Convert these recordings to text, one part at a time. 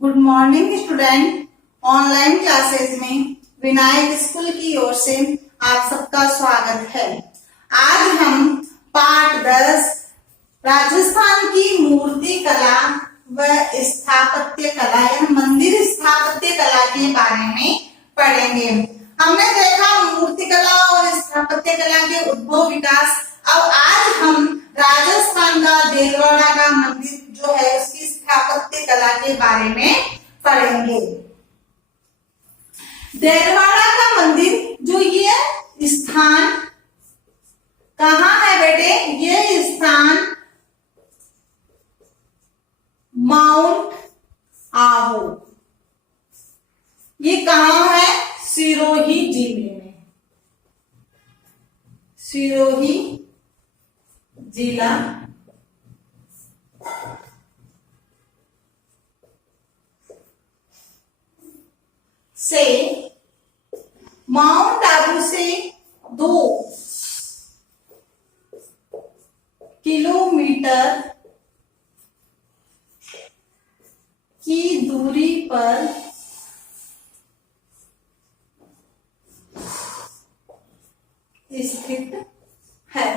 Good morning student. Online classes में Vinayak school की ओर से आप सबका स्वागत है। आज हम पाठ 10 राजस्थान की मूर्ति कला व स्थापत्य कला या मंदिर स्थापत्य कला के बारे में पढ़ेंगे। हमने देखा मूर्ति कला और स्थापत्य कला के उद्भव विकास। अब आज हम राजस्थान का देलवाड़ा का मंदिर जो है उसकी स्थापत्य कला के बारे में पढ़ेंगे। देलवाड़ा का मंदिर जो ये स्थान कहाँ है बेटे? ये स्थान माउंट आबू, ये कहाँ है? सिरोही जिले में। सिरोही जिला से माउंट आबू से 2 किलोमीटर की दूरी पर स्थित है।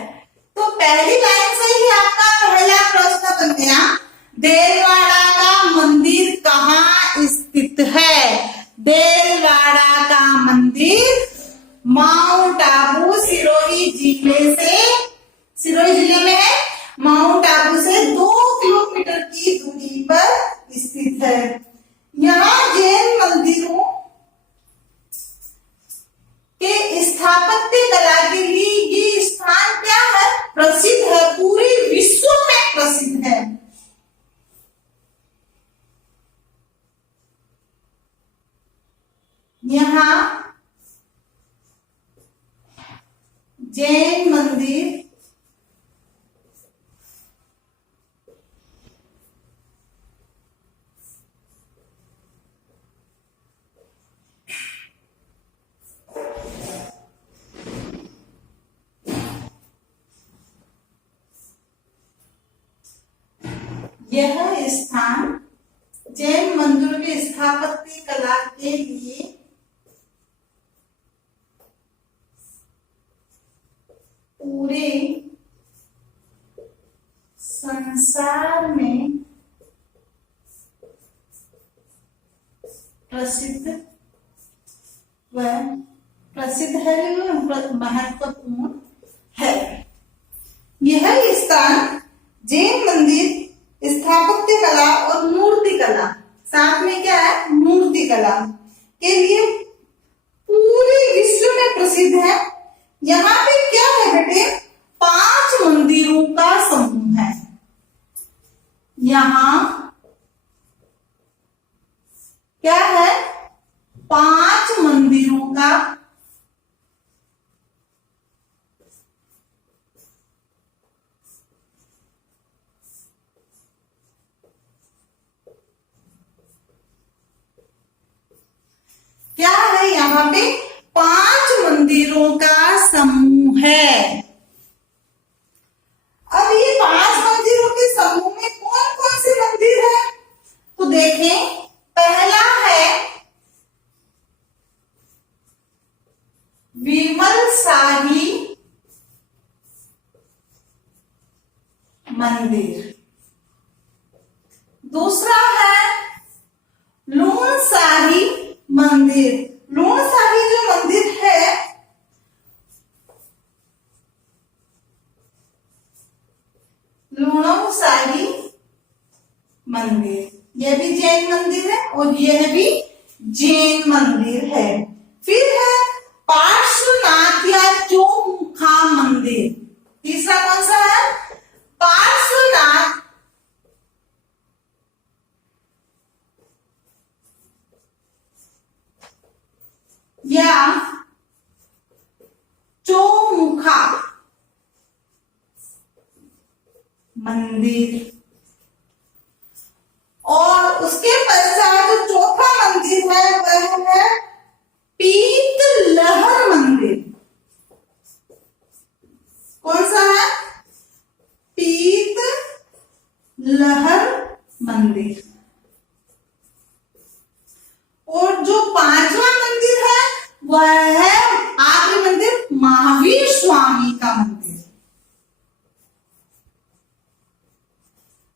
तो पहली लाइन से ही आपका पहला प्रश्न बन गया, देलवाड़ा का मंदिर कहाँ स्थित है? देलवाड़ा का मंदिर माउंट आबू सिरोही जिले में है। माउंट आबू से 2 किलोमीटर की दूरी पर स्थित है। यहाँ जैन मंदिरों के स्थापत्य कला के लिए ये स्थान क्या है? प्रसिद्ध है, पूरे विश्व में प्रसिद्ध है। यहाँ जैन मंदिर यह स्थान जैन मंदिरों के स्थापत्य कला के लिए पूरे संसार में प्रसिद्ध है, महत्वपूर्ण है। यह स्थान जैन मंदिर स्थापत्य कला और मूर्ति कला, साथ में क्या है? मूर्ति कला के लिए पूरे विश्व में प्रसिद्ध है। यहाँ पे क्या है बेटे? 5 मंदिरों का समूह है। यहाँ क्या है? 5 मंदिरों का क्या है? यहाँ पे 5 मंदिरों का समूह है। अब ये 5 मंदिरों के समूह में कौन कौन से मंदिर है? तो देखें, पहला है विमल शाही मंदिर, दूसरा है लूण शाही मंदिर। लूण शाही जो मंदिर है लूणों शाही मंदिर, यह भी जैन मंदिर है और यह भी जैन मंदिर है। फिर है पार्श्वनाथ या चौमुखा मंदिर। तीसरा कौन सा है? पार्श्वनाथ या चौमुखा मंदिर। और उसके पश्चात जो चौथा मंदिर है वह है पीत लहर मंदिर। कौन सा है? पीत लहर मंदिर। और जो पांचवा मंदिर है वह है आखिरी मंदिर महावीर स्वामी का मंदिर।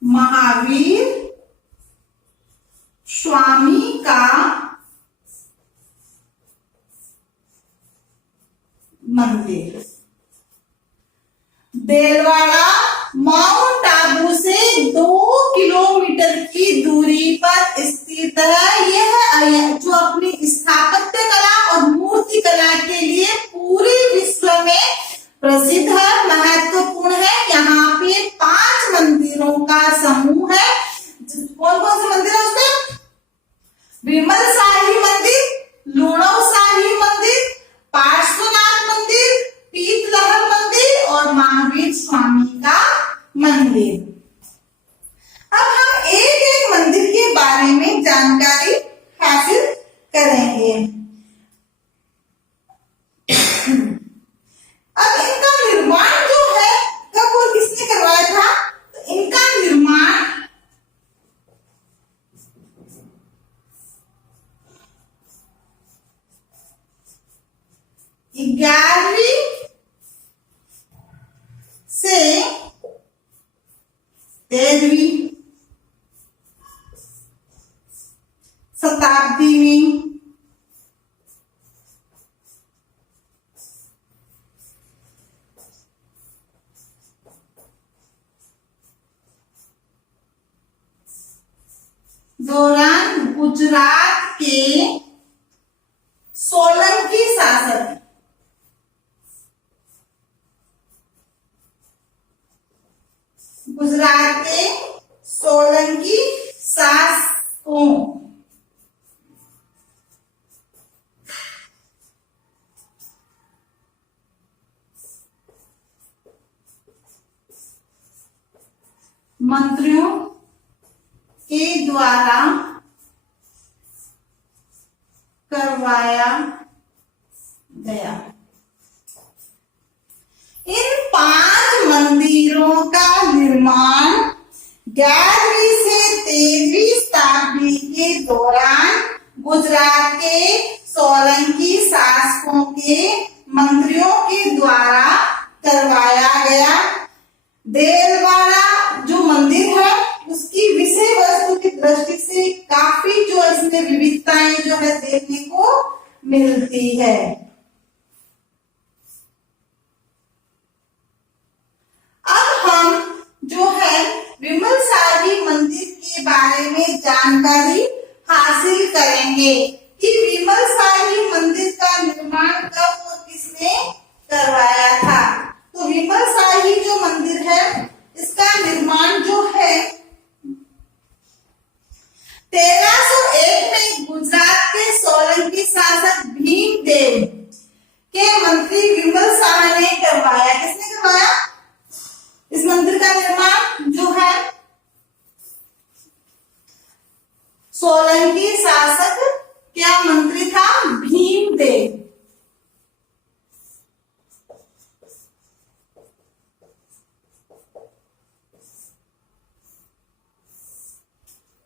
महावीर स्वामी का मंदिर देलवाड़ा माउंट आबू से 2 किलोमीटर की दूरी पर स्थित है। यह जो अपनी स्थापत्य कला और मूर्ति कला के लिए पूरे विश्व में प्रसिद्ध है, महत्वपूर्ण है। यहाँ पे 5 मंदिरों का समूह है। कौन कौन से मंदिर है उसमें? विमल शाही मंदिर, लुणव शाही मंदिर, पार्श्वनाथ मंदिर, पीतलहर मंदिर और महावीर स्वामी का मंदिर। अब हम एक एक मंदिर के बारे में जानकारी हासिल करेंगे। अब इनका निर्माण जो है कब और किसने करवाया था? तो इनका निर्माण 11वीं से 13वीं शताब्दी में दौरान गुजरात के सोलंकी शासक गुजरात के सोलंकी शासकों मंत्रियों के द्वारा करवाया गया। इन 5 मंदिरों का निर्माण 11वीं से 13वीं शताब्दी के दौरान गुजरात के सोलंकी शासकों के मंत्रियों के द्वारा करवाया गया। देलवाड़ा जो मंदिर है उसकी विषय वस्तु की दृष्टि से काफी जो इसमें विविधताएं जो है देखने को मिलती है। अब हम जो है विमल शाही मंदिर के बारे में जानकारी हासिल करेंगे कि विमल शाही मंदिर का निर्माण कब और किसने करवाया था। तो विमल शाही जो मंदिर है इसका निर्माण जो है 1301 में गुजरात के सोलंकी शासक भीमदेव के मंत्री विमल शाह ने करवाया। किसने करवाया? इस मंदिर का निर्माण जो है सोलंकी शासक क्या मंत्री था? भीमदेव।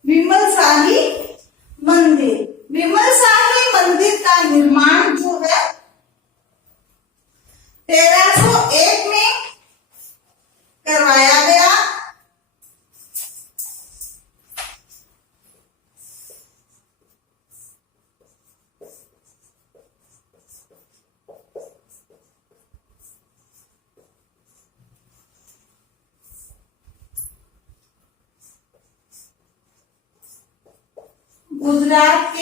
विमल शाही मंदिर, विमल शाही मंदिर का निर्माण जो है 1301 में करवाया गया। गुजरात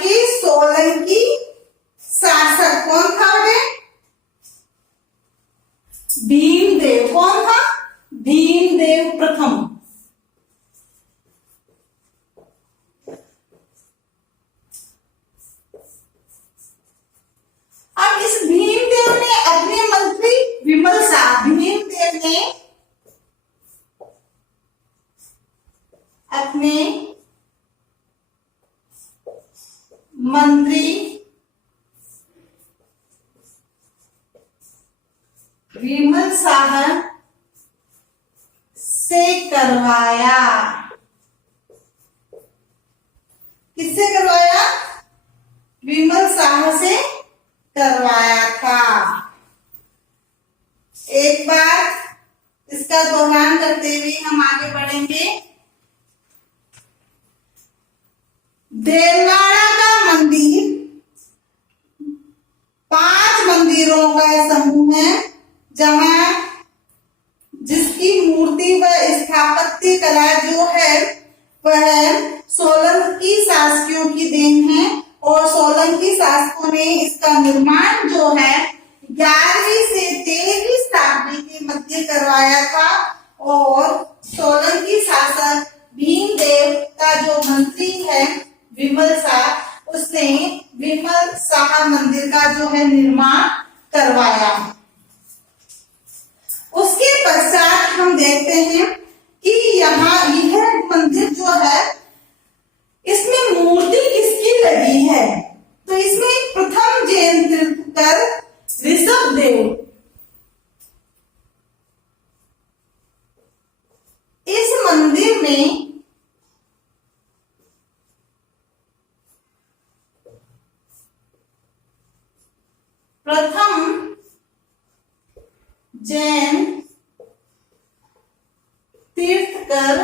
के सोलंकी शासक कौन था? वे भीमदेव। कौन था? भीमदेव प्रथम। अब इस भीमदेव ने अपने मंत्री विमल शाह, भीमदेव ने अपने मंत्री शाह से करवाया। किससे करवाया? विमल शाह से करवाया था। एक बार इसका दोहरान करते हुए हम आगे बढ़ेंगे। देवनाड़ा का मंदिर 5 मंदिरों का समूह है, जहां जिसकी मूर्ति व स्थापत्य कला जो है वह सोलंकी शासकों की देन है, और सोलंकी शासकों ने इसका निर्माण जो है 11वीं से 13वीं शताब्दी के मध्य करवाया था। और सोलंकी शासक भीमदेव का जो मंत्री है विमल शाह, उसने विमल शाह मंदिर का जो है निर्माण करवाया। उसके पश्चात हम देखते हैं कि यहाँ यह मंदिर जो है इसमें मूर्ति किसकी लगी है? तो इसमें प्रथम जैन तीर्थंकर ऋषभदेव, इस मंदिर में प्रथम जैन तीर्थंकर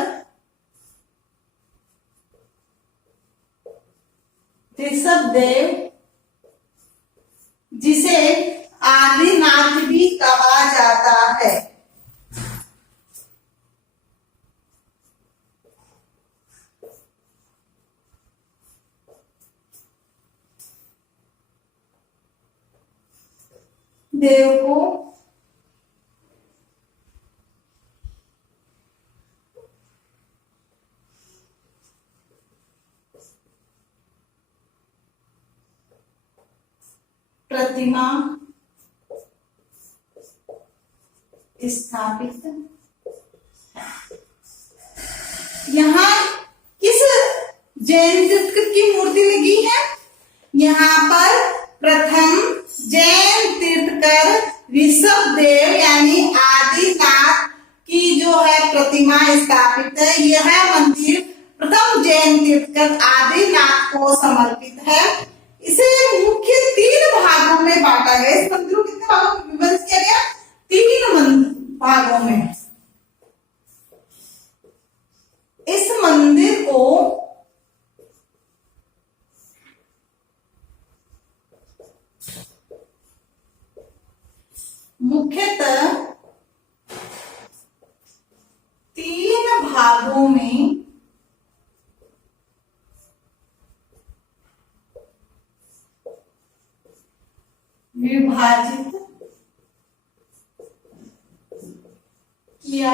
ऋषभदेव, जिसे आदिनाथ भी कहा जाता है, देव को प्रतिमा स्थापित है। यहाँ किस जैन तीर्थंकर की मूर्ति लगी है? यहाँ पर प्रथम जैन तीर्थंकर ऋषभदेव यानी आदिनाथ की जो है प्रतिमा स्थापित है। यह मंदिर प्रथम जैन तीर्थंकर आदिनाथ को समर्पित है। इसे मुख्य 3 भागों में बांटा गया। इस मंदिर को कितने भागों में विभाजित किया गया? 3 भागों में। इस मंदिर को मुख्यतः 3 भागों में विभाजित किया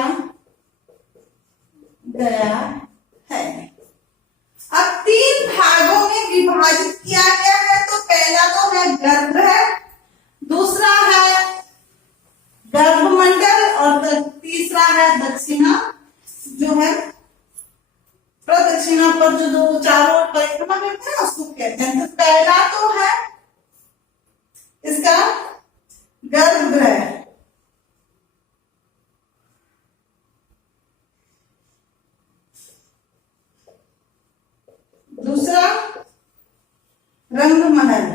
गया है। अब 3 भागों में विभाजित किया गया है, तो पहला तो है गर्भगृह, दूसरा है गर्भमंडल, और तीसरा है दक्षिणा, जो है प्रदक्षिणा पर जो 2 चारों परिक्रमा करते हैं उसको कहते हैं। तो पहला तो है इसका गर्भगृह, दूसरा रंगमहल,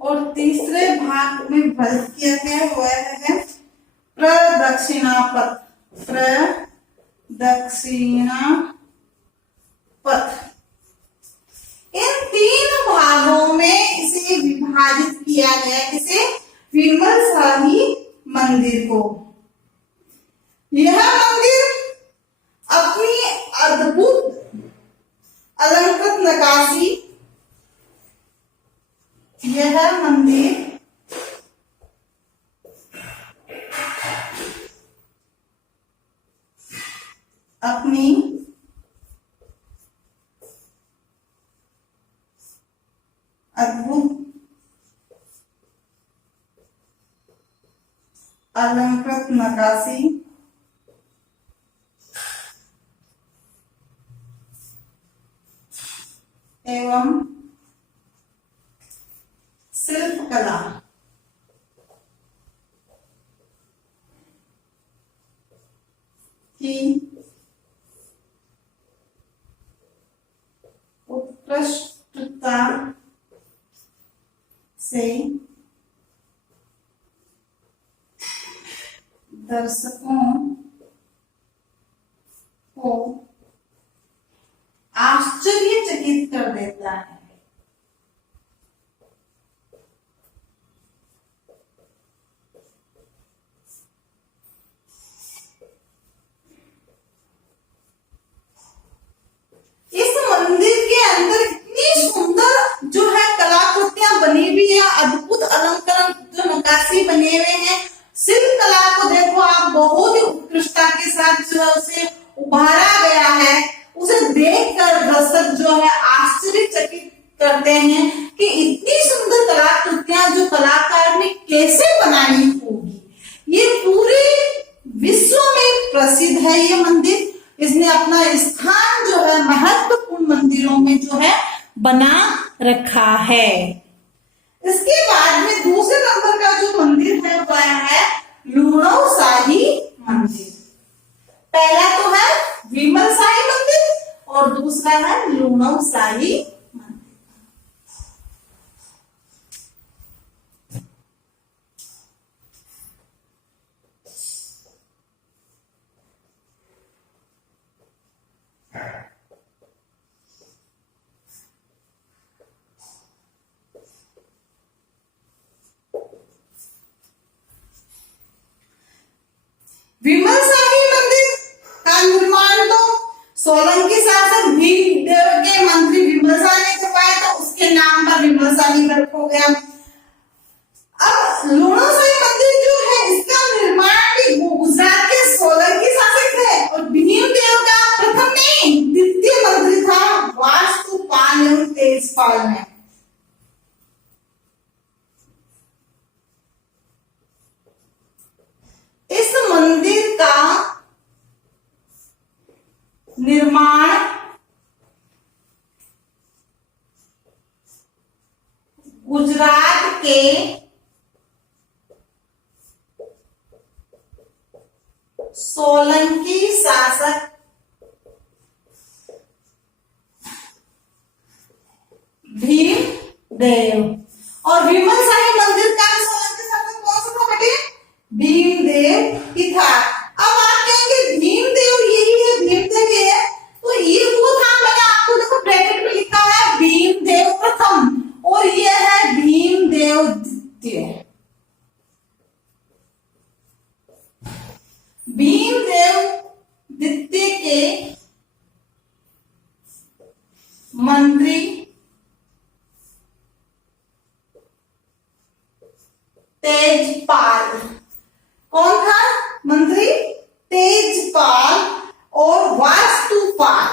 और तीसरे भाग में विभाजित किया गया वह है प्रदक्षिणा पथ। प्रदक्षिणा पथ, इन 3 भागों में इसे विभाजित किया गया। किसे? विमल शाही मंदिर को। यह मंदिर अपनी अद्भुत अलंकृत नक्काशी, यह मंदिर अपनी अद्भुत अलंकृत नक्काशी एवं शिल्प कला की उत्कृष्टता से दर्शकों को आश्चर्यचकित कर देता है। इस मंदिर के अंदर इतनी सुंदर जो है कलाकृतियां बनी हुई है, अद्भुत अलंकरण जो नक्काशी बने हुए हैं। शिल्प कला को देखो आप, बहुत ही उत्कृष्टता के साथ जो है उसे उभारा गया है। उसे देखकर दर्शक जो है आश्चर्यचकित करते हैं कि इतनी सुंदर कलाकृतियां जो कलाकार ने कैसे बनाई होगी। ये पूरे विश्व में प्रसिद्ध है ये मंदिर। इसने अपना स्थान जो है महत्वपूर्ण मंदिरों में जो है बना रखा है। इसके बाद में दूसरे नंबर का जो मंदिर है वह है लुणव शाही मंदिर। पहला तो है विमल शाही मंदिर और दूसरा है लुणव शाही मंदिर। विमल शाही मंदिर का निर्माण तो सोलंकी शासक भीमदेव के मंत्री विमल शाह ने करवाया, तो उसके नाम पर विमल शाही गढ़ हो गया। अब लुणव शाही मंदिर जो है इसका निर्माण भी गुजरात के सोलंकी शासक थे और भीमदेव का प्रथम नहीं द्वितीय मंत्री था वास्तुपाल एवं तेजपाल ने। इस मंदिर का निर्माण गुजरात के सोलंकी शासक भीमदेव और विमल शाही मंदिर का सोलंकी शासक कौन सा था बेटे? भीमदेव ही था। अब आप कहेंगे भीमदेव यही है, भीमदेव ये है, तो ये वो था, मैंने आपको देखो ब्रैकेट में लिखा है भीमदेव प्रथम और ये है भीमदेव द्वितीय। भीमदेव द्वितीय के मंत्री तेजपाल, कौन था मंत्री? तेजपाल और वास्तुपाल।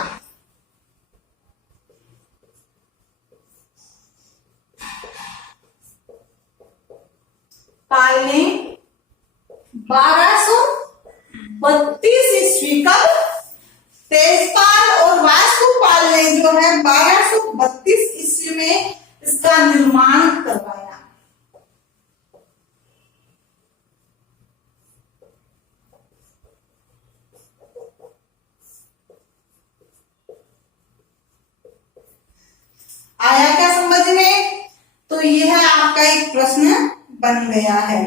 पाल ने 1232 ईस्वी का, तेजपाल और वास्तुपाल ने जो है 1232 ईस्वी में इसका निर्माण करवाया। आया क्या समझ में? तो यह आपका एक प्रश्न बन गया है।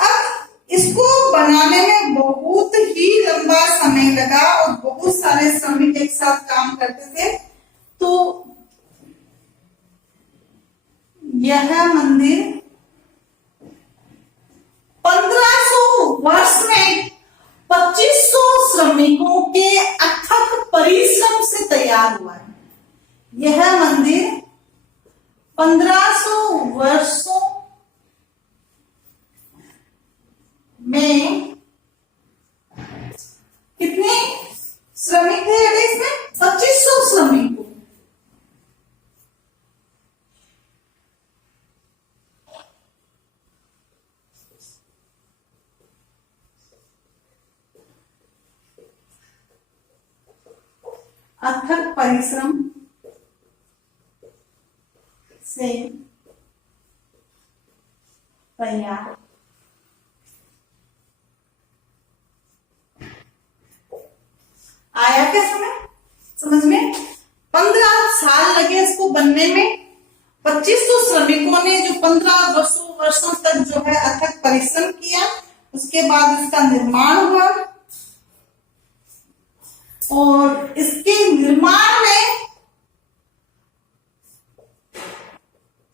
अब इसको बनाने में बहुत ही लंबा समय लगा और बहुत सारे श्रमिक एक साथ काम करते थे। तो यह मंदिर 1500 वर्ष में 2500 श्रमिकों के अथक परिश्रम से तैयार हुआ है। यह मंदिर 1500 वर्षों में कितने श्रमिक थे इसमें? 2500 श्रमिक। अथक परिश्रम से तैयार। आया क्या समझ में? 15 साल लगे इसको बनने में। 2500 श्रमिकों ने जो 15 वर्षों तक जो है अथक परिश्रम किया, उसके बाद इसका निर्माण हुआ। और इसके निर्माण में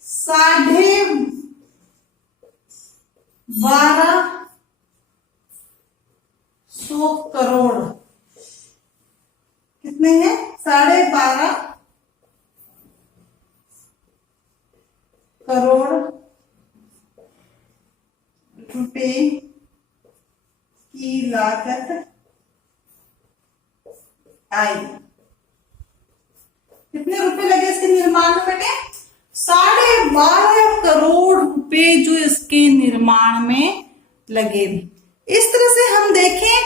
1250 करोड़, कितने हैं? 12.5 करोड़ रुपए की लागत आई। कितने रुपए लगे इसके निर्माण में बेटे? 12.5 करोड़ रुपए जो इसके निर्माण में लगे। इस तरह से हम देखें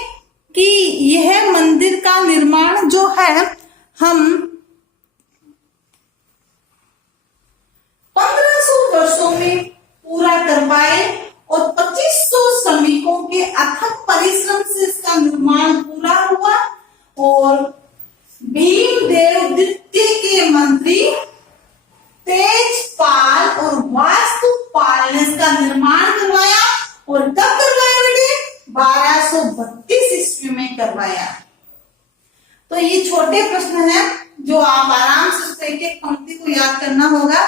कि यह मंदिर का निर्माण जो है हम 1500 वर्षों में पूरा कर पाए और 2500 श्रमिकों के अथक परिश्रम से इसका निर्माण पूरा हुआ। और भीमदेव द्वितीय के मंत्री तेजपाल और वास्तुपाल ने इसका निर्माण करवाया। और कब करवाया बेटे? 1232 ईस्वी में करवाया। तो ये छोटे प्रश्न हैं जो आप आराम से एक एक पंक्ति को याद करना होगा।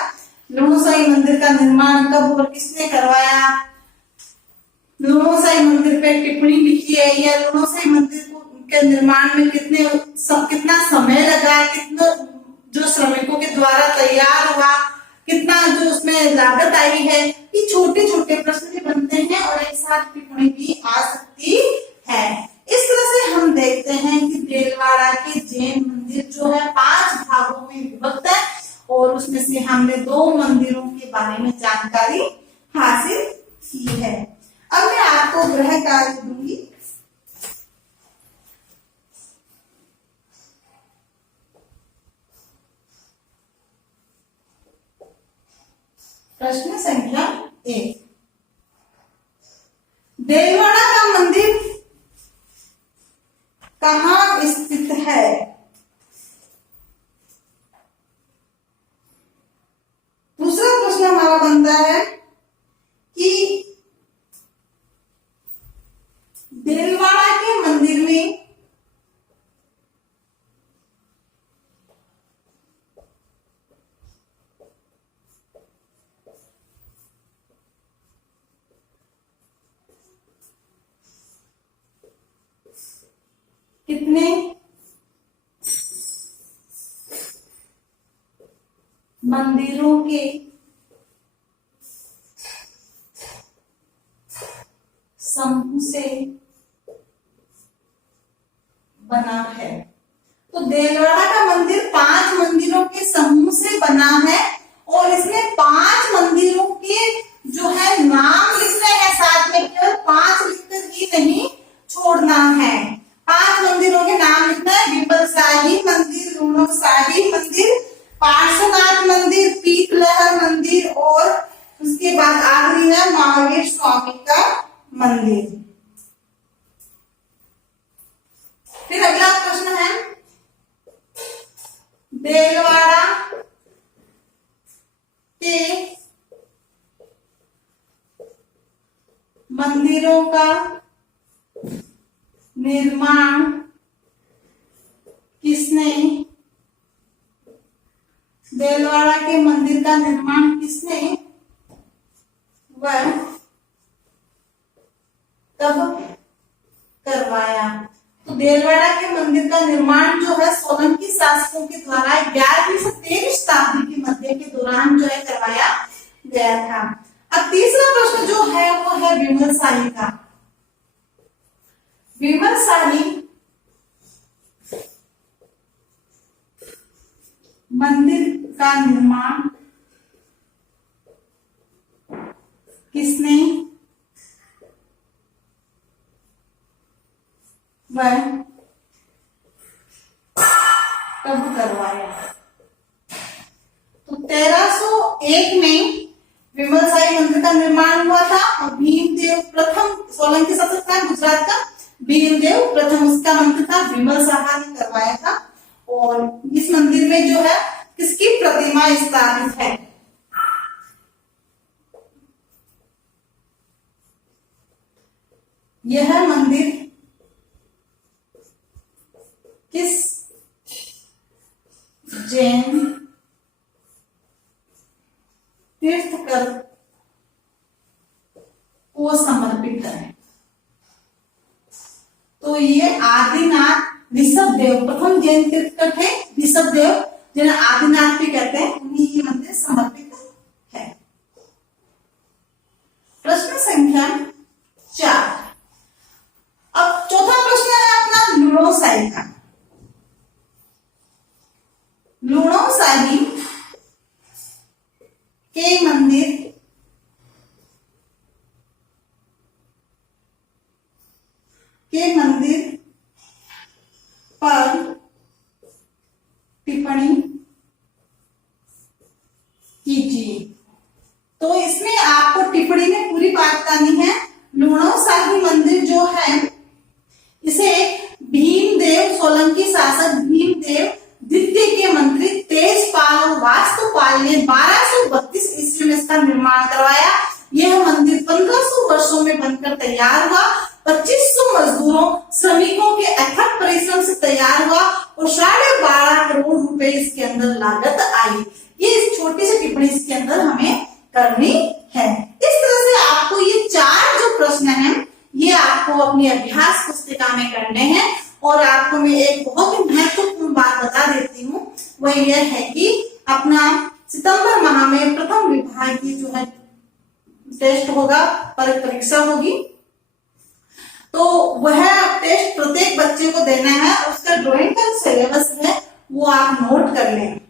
लुणोसाई मंदिर का निर्माण कब और किसने करवाया, लुणोसाई मंदिर पे टिप्पणी लिखी है, या लुणोसाई मंदिर के निर्माण में कितना समय लगा, कितना जो श्रमिकों के द्वारा तैयार हुआ, कितना जो उसमें लागत आई है। ये छोटे छोटे प्रश्न भी बनते हैं और एक साथ टिप्पणी भी आ सकती है। इस तरह से हम देखते हैं कि देलवाड़ा के जैन मंदिर जो है 5 भागों में विभक्त है और उसमें से हमने 2 मंदिरों के बारे में जानकारी हासिल की है। अब मैं आपको गृह कार्य दूंगी। प्रश्न संख्या 1, देलवाड़ा का मंदिर कहाँ स्थित है? दूसरा प्रश्न हमारा बनता है कि देलवाड़ा के मंदिर में कितने मंदिरों के समूह से बना है? तो देलवाड़ा का मंदिर 5 मंदिरों के समूह से बना है और इसमें 5 मंदिरों के जो है नाम लिखने हैं साथ में, केवल 5 लिखकर ही नहीं छोड़ना है। 5 मंदिरों के नाम लिखना है। बिम्बलसाही मंदिर, लुणोसाही मंदिर, पार्श्वनाथ मंदिर, पीपलहर मंदिर और उसके बाद आखिरी है महावीर स्वामी का मंदिर। फिर अगला प्रश्न है, देलवाड़ा के मंदिरों का निर्माण किसने, देलवाड़ा के मंदिर का निर्माण किसने व कब करवाया? तो देलवाड़ा के मंदिर का निर्माण जो है सोलंकी शासकों के द्वारा 11वीं से 13वीं शताब्दी के मध्य के दौरान जो है करवाया गया था। अब तीसरा प्रश्न जो है वो है विमलशाही का। विमलशाही मंदिर का निर्माण किसने व कब करवाया? तो 1301 में विमलशाही मंदिर का निर्माण हुआ था और भीमदेव प्रथम सोलंकी शासक था गुजरात का, भीमदेव प्रथम उसका मंदिर था, विमल शाह ने करवाया था। और इस मंदिर में जो है किसकी प्रतिमा स्थापित है? यह मंदिर किस जैन तीर्थकर को समर्पित है? तो ये आदिनाथ ऋषभदेव प्रथम जैन तीर्थकर थे, ऋषभदेव जिन्हें आदिनाथ भी कहते हैं, उन्हें ये मंदिर समर्पित है। प्रश्न संख्या 4। अब चौथा प्रश्न है अपना लुणोशाही का। लुणोशाही के मंदिर पर टिप्पणी कीजिए। तो इसमें आपको टिप्पणी में पूरी बात करनी है। लुणोशाही मंदिर जो है इसे भीमदेव सोलंकी शासक भीमदेव द्वितीय के मंत्री तेजपाल और वास्तुपाल ने 1232 ईस्वी में इसका निर्माण करवाया। यह मंदिर 1500 वर्षों में बनकर तैयार हुआ। 2500 मजदूरों श्रमिकों के अथक परिश्रम से तैयार हुआ और 12.5 करोड़ रुपए इसके अंदर लागत आई। ये इस छोटी सी टिप्पणी इसके अंदर हमें करनी है। इस तरह से आपको ये 4 जो प्रश्न हैं ये आपको अपनी अभ्यास पुस्तिका में करने हैं। और आपको मैं एक बहुत ही महत्वपूर्ण बात बता देती हूँ, वह यह है कि अपना सितंबर माह में प्रथम विभाग की जो है टेस्ट होगा, परीक्षा होगी। तो वह टेस्ट प्रत्येक बच्चे को देना है। उसका ड्राइंग का सिलेबस है वो आप नोट कर लें।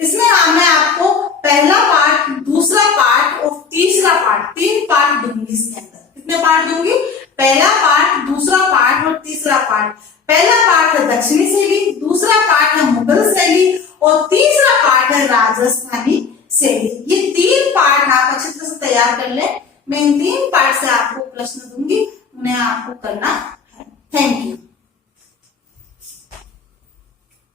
इसमें मैं आपको पहला पार्ट, दूसरा पार्ट और तीसरा पार्ट, 3 पार्ट दूंगी इसके अंदर। कितने पार्ट दूंगी? पहला पार्ट, दूसरा पार्ट और तीसरा पार्ट। पहला पार्ट है दक्षिणी शैली, दूसरा पार्ट है मुगल शैली और तीसरा पार्ट है राजस्थानी शैली। ये 3 पार्ट आप अच्छी तरह से तैयार कर ले। मैं इन 3 पार्ट से आपको प्रश्न दूंगी, उन्हें आपको करना है। Thank you.